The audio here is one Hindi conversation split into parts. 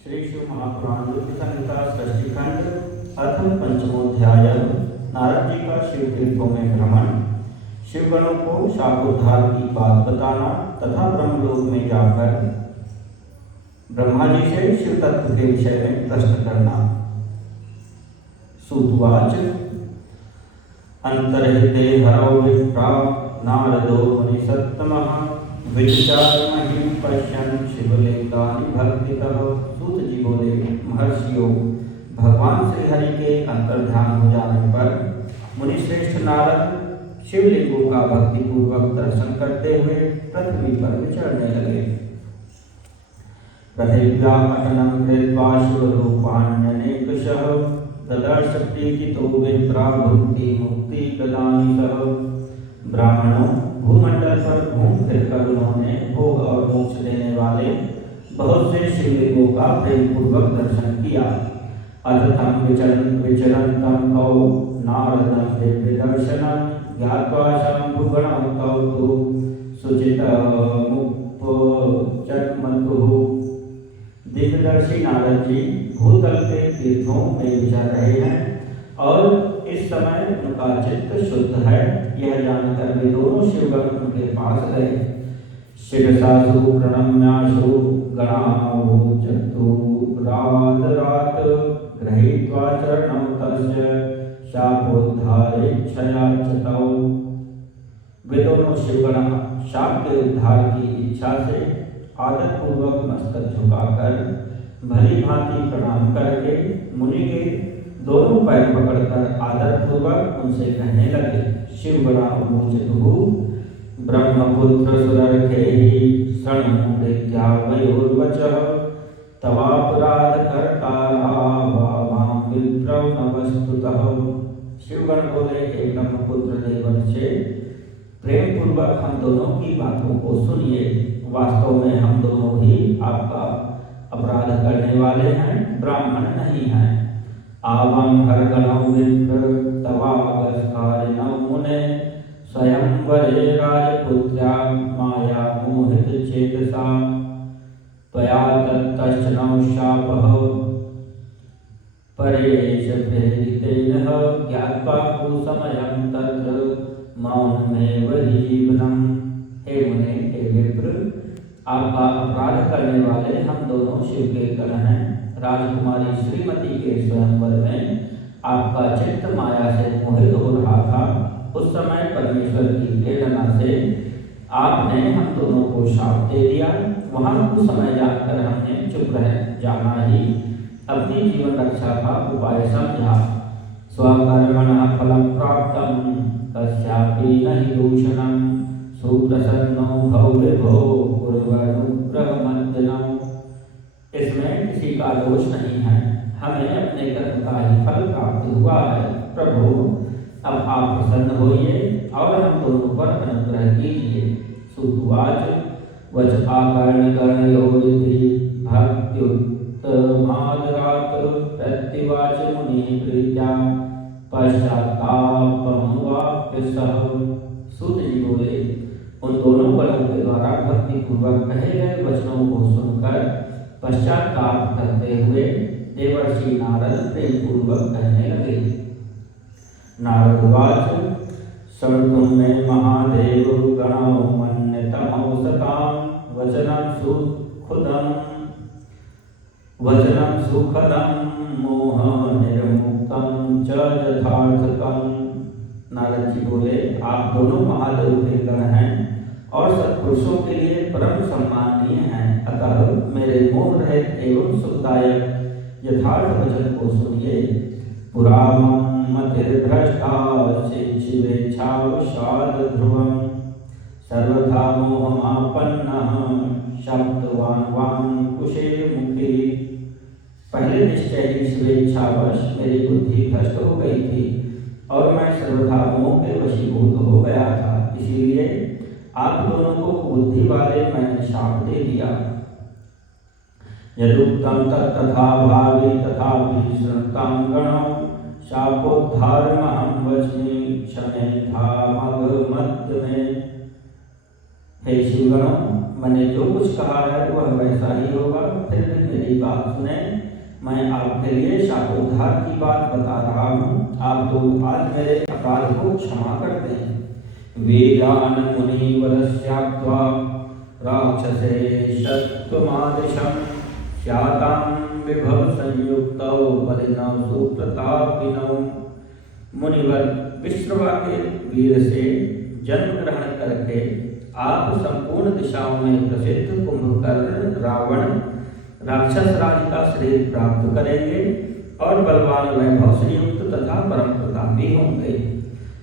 श्री शिव महापुराण युद्ध संहिता षष्ठीखंड अथ पंचमोध्याय। नारद जी का शिव तीर्थों में भ्रमण, शिवगणों को शापोद्धार की बात बताना तथा ब्रह्मलोक में जाकर ब्रह्मा जी से शिव तत्व के विषय में प्रश्न करना। सूतवाच अंतर्हिते हरौ विप्रा नारदो मुनिसत्तमः विचारमहिं पश्यन् शिवलिंगानि भक्तितः। सूत जी बोले, महर्षियों, भगवान श्री हरि के अंतर्ध्यान हो जाने पर मुनिश्रेष्ठ नारद शिवलिंगों का भक्तिपूर्वक दर्शन करते हुए पृथ्वी पर विचरने लगे। पृथिव्यामटनं कृत्वा शिवरूपाण्यनेकशः ददर्श प्रीतितो विप्रा भुक्ति मुक्ति प्रदानि सः। ब्राह्मणों, भूमंडल पर घूम फिरकर उन्होंने भोग और मोक्ष देने वाले बहुत से शिवलिंगों का प्रेम पूर्वक दर्शन किया। अतः विचरन्तं कौ नारदं दिव्य दर्शनं ज्ञात्वा शम्भुगणं तौ तु शुचितमुपचट्मतुः। दिव्यदर्शी नारद जी भूतल के तीर्थों में विचर रहे हैं और इस समय उनका चित्त शुद्ध है, यह जानकर वे दोनों शिवगण उनके पास गए। शिरसासु प्रणम्याशु गणावो चतुरादरात् गृहीत्वा चरणौ तस्य शापोद्धारेच्छया चतौ। वे दोनों शिवगण शाप के उद्धार की इच्छा से आदर पूर्वक मस्तक झुकाकर भली भांति प्रणाम करके मुनि के दोनों पैर पकड़कर आदर पूर्वक उनसे कहने लगे। शिवगणा उवाचतुः ब्रह्मपुत्र सुरर्षेहि शृणु वयोर्वचः तवापराध कर्तारा भावां विप्रौ न वस्तुतः। शिवगण बोले, हे ब्रह्मपुत्र देवर्षे, प्रेम पूर्वक हम दोनों की बातों को सुनिए। वास्तव में हम दोनों ही आपका अपराध करने वाले हैं, ब्राह्मण नहीं हैं। आवं हरगणौ विप्र तवागस्कारिणौ मुने स्वयंवरे राजपुत्र्या माया मोहित चेतसा त्वया तत्तश्चनौ शापः परेश प्रेरितेन ज्ञात्वा कुसमयं तत्र मौनमेव हि जीवनम्। हे मुने, हे विप्र, आपका अपराध करने वाले हम दोनों शिव के गण हैं। राजकुमारी श्रीमती के स्वयंवर में आपका चित्त माया से मोहित हो रहा था। उस समय परमेश्वर की प्रेरणा से आपने हम दोनों को शाप दे दिया। वहां कुछ समय जानकर हमने चुप रह जाना ही अपनी जीवन रक्षा का उपाय समझा। स्वकर्मणः फलं प्राप्तं कस्यापि नहि दूषणं सुप्रसन्नो भव विभो कुर्वनुग्रहमर्दनम्। इसमें किसी का दोष नहीं है, हमें अपने कर्म का ही फल प्राप्त हुआ है। प्रभु, अब आप प्रसन्न होइए और हम दोनों पर अनुग्रह कीजिए। सूतवाच वच आकर्णगणयोरिति भक्त्युत्तमादरात् प्रत्युवाच मुनिः प्रीत्या पश्चात्तापमवाप्य सः। सूत जी बोले, उन दोनों गणों के द्वारा भक्ति पूर्वक कहे गए वचनों को सुनकर पश्चाताप करते हुए देवर्षि नारद प्रेम पूर्वक कहने लगे। नारदवाच शर्तुं मे महादेव गणौ मन्यतमौ सतां वचनं सुखदं मोह निर्मुक्तं च यथार्थकम्। नारद जी बोले, आप दोनों महादेव के गण हैं और सत्पुरुषों के लिए परम सम्माननीय हैं, अतः मेरे मोह रहित एवं सुखदायक यथार्थ वचन को सुनिए। पुरा मतिर्भ्रष्टा शिवेच्छावशाद ध्रुवं सर्वथा मोहमापन्नः शब्दवान् वाङ्कुशे मुखे। पहले निश्चय ही शिवेच्छावश मेरी बुद्धि भ्रष्ट हो गई थी और मैं सर्वथा मोह के वशीभूत हो गया था, इसीलिए आप दोनों को बुद्धि वाले मैंने शाप दे दिया। यदुक्तं तथा भावी तथापि शृणुतां गणौ शापोद्धारमहं वच्मि क्षमेथामघमद्य मे। हे शिवगणों, मैंने जो कुछ कहा है वह वैसा ही होगा, फिर भी मेरी मेरी बात सुने, मैं आपके लिए शापोद्धार की बात बता रहा हूँ। आप लोग आज मेरे अपराध को क्षमा कर दें। वीरान मुनिवरस्यात्वा राक्षसे शत्रुमादिशं स्यातां विभव संयुक्तौ बलिनौ सुप्रतापिनौ। मुनिवर, विश्रवा के वीर से जन्म ग्रहण करके आप संपूर्ण दिशाओं में प्रसिद्ध कुंभकर्ण रावण राक्षस राज का शरीर प्राप्त करेंगे और बलवान वैभव से युक्त तथा परम प्रतापी होंगे।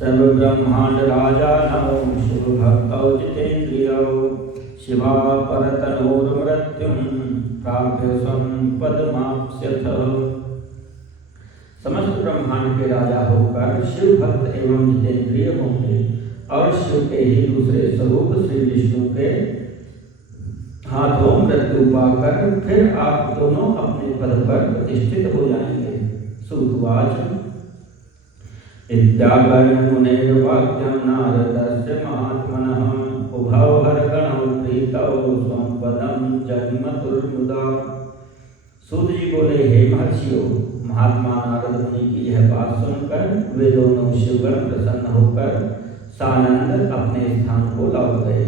सर्व ब्रह्मांड राजा नमो शिव भक्तौ जितेन्द्रियौ शिवा परतनोर्मृत्युं प्राप्य संपदमाप्स्यथ। समस्त ब्रह्मांड के राजा होकर शिव भक्त एवं जितेंद्रिय होंगे और शिव के ही दूसरे स्वरूप श्री विष्णु के हाथों मृत्यु पाकर फिर आप दोनों अपने पद पर प्रतिष्ठित हो जाएंगे। सूतवाच इत्याकर्ण मुनेर वाक्यं नारदस्य महात्मनः उभौ हरगणौ प्रीतौ स्वं पदं जग्मतुर्मुदा। सूत जी बोले, हे महर्षियों, महात्मा नारद मुनि की यह बात सुनकर वे दोनों शिवगण प्रसन्न होकर सानंद अपने स्थान को लौट गए।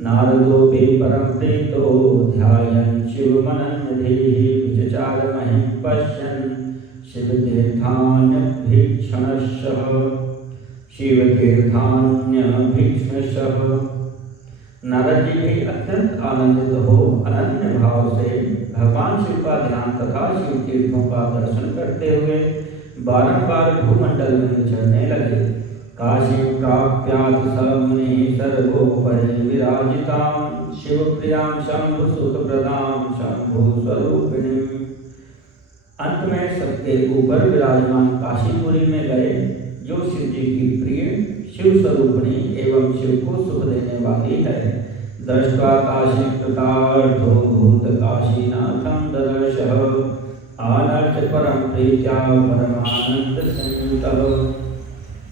नारदोपि परम प्रीतो ध्यायन् शिवमनन्यधीः विचचार महिं पश्यन् शिवतीर्थान्यभीक्ष्णशः। नारद जी भी अत्यंत आनंदित हो अनन्य भाव से भगवान शिव का ध्यान तथा शिव तीर्थों का दर्शन करते हुए बारंबार भूमंडल में विचरने लगे। काशी प्राप्यात् स मुनिः सर्वोपरि विराजितां शिवप्रियां शंभु सुखप्रदां शंभु स्वरूपिणीम्। अंत में सबके ऊपर विराजमान काशीपुरी में गए, जो शिव जी की प्रिय शिव स्वरूपिणी एवं शिव को सुख देने वाली है। दृष्ट्वा काशी कृतार्थो भूत काशीनाथं ददर्शः आनर्च परम प्रीत्या परमानंद संयुतः।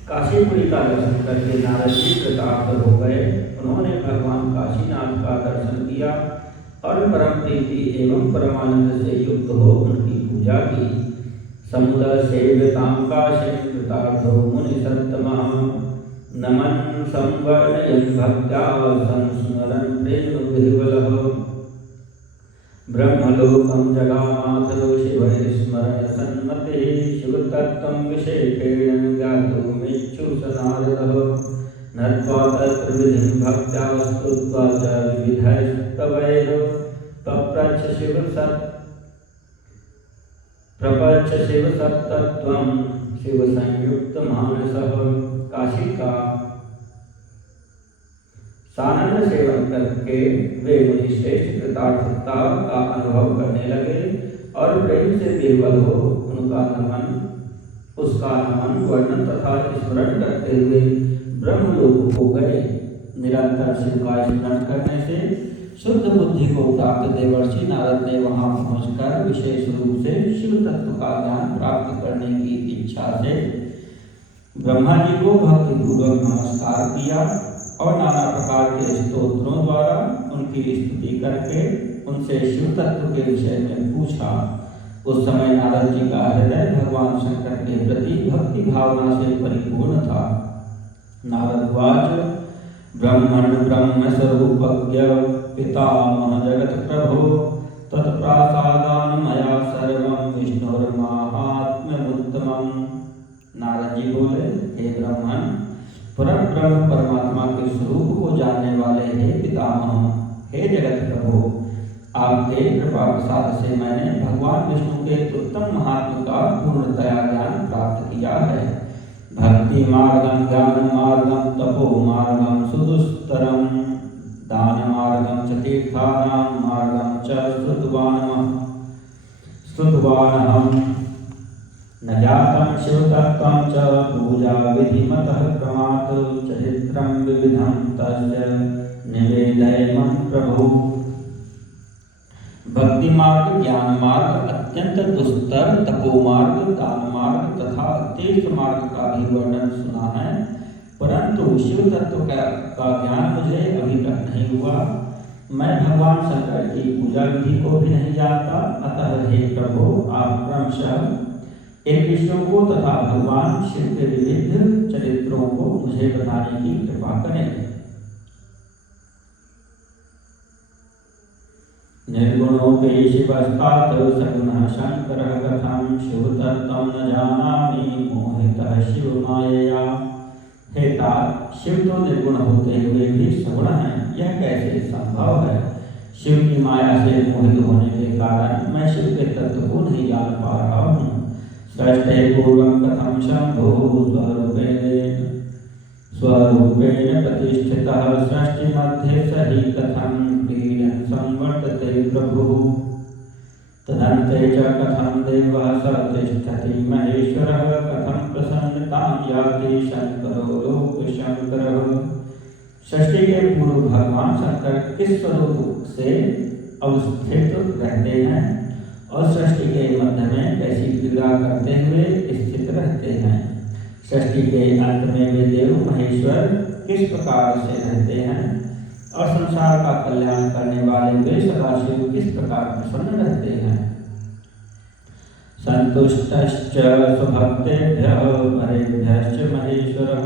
काशीपुरी का दर्शन करके नारद जी कृतार्थ हो गए। उन्होंने भगवान काशीनाथ का दर्शन किया और परम प्रीति एवं परमानंद से युक्त हो उनकी पूजा की। समुद्र सेव्यतां काशीं कृतार्थो मुनि सत्तमः नमन् संवर्णयन् भक्त्या संस्मरन् प्रेम विह्वलः। ब्रह्मलोकं जगामाथ शिवैर्स्मरन् सन्मतिः शिवतत्त्वं विशेषेण ज्ञातुमिच्छु स नारदः। नत्वा तत्र विधिं भक्त्या स्तुत्वा च विविधैस्तवैः प्रपच्छ शिव सत्तत्त्वं शिव संयुक्त मानसः। काशी का सानंद सेवन करके वे मुनि श्रेष्ठ कृतार्थता का अनुभव करने लगे और प्रेम से विह्वल हो उसका नमन वर्णन तथा स्मरण करते हुए ब्रह्मलोक को गए। निरंतर शिव का स्मरण करने से शुद्ध बुद्धि को प्राप्त देवर्षि नारद ने वहां पहुंचकर विशेष रूप से शिव तत्व का ज्ञान प्राप्त करने की इच्छा से ब्रह्मा जी को भक्तिपूर्वक नमस्कार किया और नाना प्रकार के स्तोत्रों द्वारा उनकी स्तुति करके उनसे शिव तत्व के विषय में पूछा। उस समय नारद जी का हृदय भगवान शंकर के प्रति भक्ति भावना से परिपूर्ण था। नारदवाच ब्रह्मण ब्रह्म स्वरूपज्ञ पितामह जगत प्रभो तत्प्रसादान मया सर्वं विष्णुर्माहात्म्यमुत्तमम्। नारद जी बोले, हे ब्रह्मण, परम ब्रह्म परमात्मा के स्वरूप को जानने वाले हे पितामह, हे जगत प्रभो, आपके कृपा प्रसाद से मैंने भगवान विष्णु के उत्तम महात्म्य का पूर्णतया ज्ञान प्राप्त किया है। भक्ति मार्गम ज्ञान मार्गम तपो मार्गम सुदुस्तरम दान मार्गम च तीर्थानां मार्गम च स्तुतवानहं न जातं शिवतत्त्वं च पूजा विधिमतः क्रमात् चरित्रं विविधं तस्य निवेदय मम प्रभु। भक्ति मार्ग, ज्ञान मार्ग, अत्यंत दुस्तर, तपो मार्ग, दान मार्ग तथा तीर्थ मार्ग का भी वर्णन सुना है, परंतु शिव तत्व का ज्ञान मुझे अभी तक नहीं हुआ। मैं भगवान शंकर की पूजा विधि को भी नहीं जानता, अतः हे प्रभु आप क्रमशः इन विषयों को तथा भगवान शिव के विविध चरित्रों को मुझे बताने की कृपा करें। निर्गुणोऽपि शिवस्तात् सगुणः शंकरः कथं शिवतत्त्वं न जानामि मोहितः शिवमायया। हे तात, शिव तो निर्गुण होते हुए भी सगुण हैं, यह कैसे संभव है? शिव की माया से मोहित होने के कारण मैं शिव के तत्व को नहीं जान पा रहा हूँ। सृष्टे पूर्वं कथं शंभुः स्वरूपेण प्रतिष्ठितः सृष्टिमध्ये स हि कथं क्रीडन् संवर्तते प्रभुः। तदन्ते च कथं देवः स तिष्ठति महेश्वरः कथं प्रसन्नतां याति शंकरो लोकशंकरः। सृष्टि के पूर्व भगवान शंकर किस स्वरूप से अवस्थित रहते हैं और सृष्टि के मध्य में कैसी क्रीड़ा करते हुए स्थित रहते हैं? सृष्टि के अंत में वे देव महेश्वर किस प्रकार से रहते हैं और संसार का कल्याण करने वाले वे सदाशिव किस प्रकार प्रसन्न रहते हैं? संतुष्टश्च स्वभक्तेभ्यः परेभ्यश्च महेश्वरः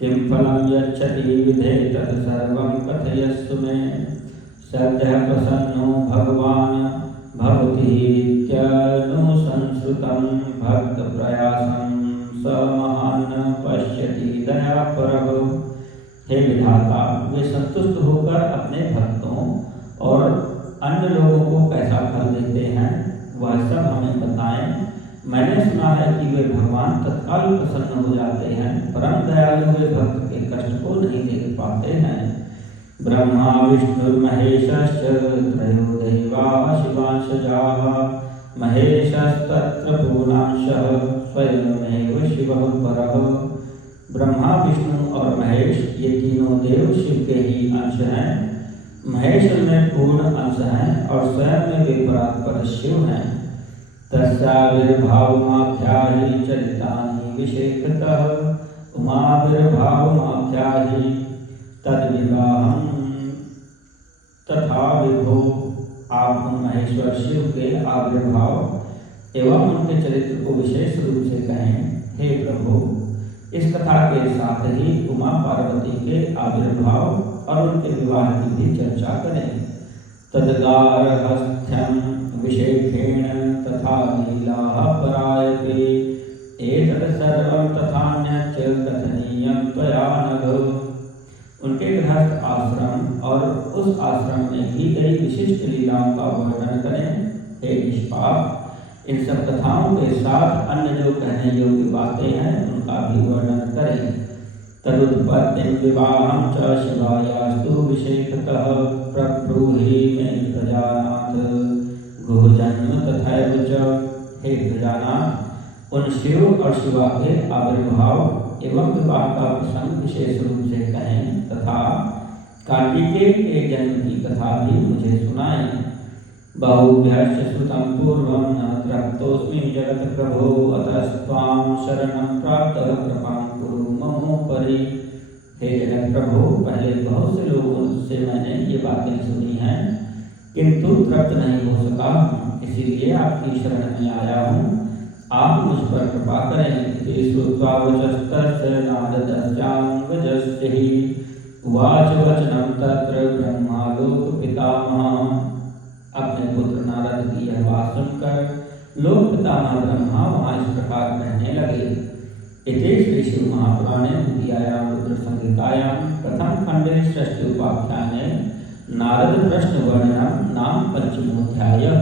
किं फलं यच्छति विधे तत् सर्वं कथयस्व मे। सद्यः प्रसन्नो भगवान् भवति इत्यनुसंश्रुतं भक्तप्रयासं स महान् पश्यति दयापरः। हे विधाता, वे संतुष्ट होकर अपने भक्तों और अन्य लोगों को कैसा फल देते हैं वह सब हमें बताएं। मैंने सुना है कि वे भगवान तत्काल प्रसन्न हो जाते हैं, परम दयालु हुए भक्त के कष्ट को नहीं देख पाते हैं। ब्रह्मा विष्णुर्महेशश्च त्रयो देवाः शिवांशजाः महेशस्तत्र पूर्णांशः स्वयमेव शिवः परः। ब्रह्मा विष्णु और महेश ये तीनों देव शिव के ही अंश हैं। महेश में पूर्ण अंश हैं और स्वयं में वे परात्पर शिव हैं। तस्याविर्भावमाख्याहि चरितानि विशेषतः उमाविर्भावमाख्याहि तद्विवाहं तथा विभो। आप उन महेश्वर शिव के आविर्भाव एवं उनके चरित्र को विशेष रूप से कहें। हे प्रभु, इस कथा के साथ ही उमा पार्वती के आविर्भाव और उनके विवाह की भी चर्चा करें। तद्गार्हस्थ्यं विशेषेण तथा लीलाः परायते एतत् सर्वं तथान्यच्च कथनीयं त्वया नघ। उनके गृहस्थ आश्रम और उस आश्रम में की गई विशिष्ट लीलाओं का वर्णन करें। हे निष्पाप, इन सब कथाओं के साथ अन्य जो कहने योग्य बातें हैं उनका भी वर्णन करें। तदुत्पत्तिं विवाहं च शिवायास्तु विशेषतः प्रब्रूहि मे प्रजानाथ गुहजन्म तथैव च। हे प्रजानाथ, उन शिव और शिवा के आविर्भाव एवं विवाह का प्रसंग विशेष रूप से कहें तथा कार्तिकेय के जन्म की कथा भी मुझे सुनाएं। बहुभ्यश्च श्रुतं पूर्वं न तृप्तोऽस्मि जगत् प्रभो अतस्त्वां शरणं प्राप्तः कृपां कुरु ममोपरि। हे जगत प्रभु, पहले बहुत से लोगों से मैंने ये बातें सुनी हैं किंतु तृप्त नहीं हो सका, इसीलिए आपकी शरण में आया हूँ। आप मुझ पर कृपा करें। श्रुत्वा वचस्तस्य नारदस्याङ्गजस्य हि उवाच वचनं तत्र ब्रह्मालोक पितामहः। अपने पुत्र नारद की यह बात सुनकर लोक पितामह ब्रह्मा वहाँ इस प्रकार कहने लगे। इति श्री शिव महापुराणे द्वितीयायां रुद्र संहितायां प्रथम खंडे षष्ठ उपाख्याने नारद प्रश्न वर्णनम नाम पंचमोऽध्यायः।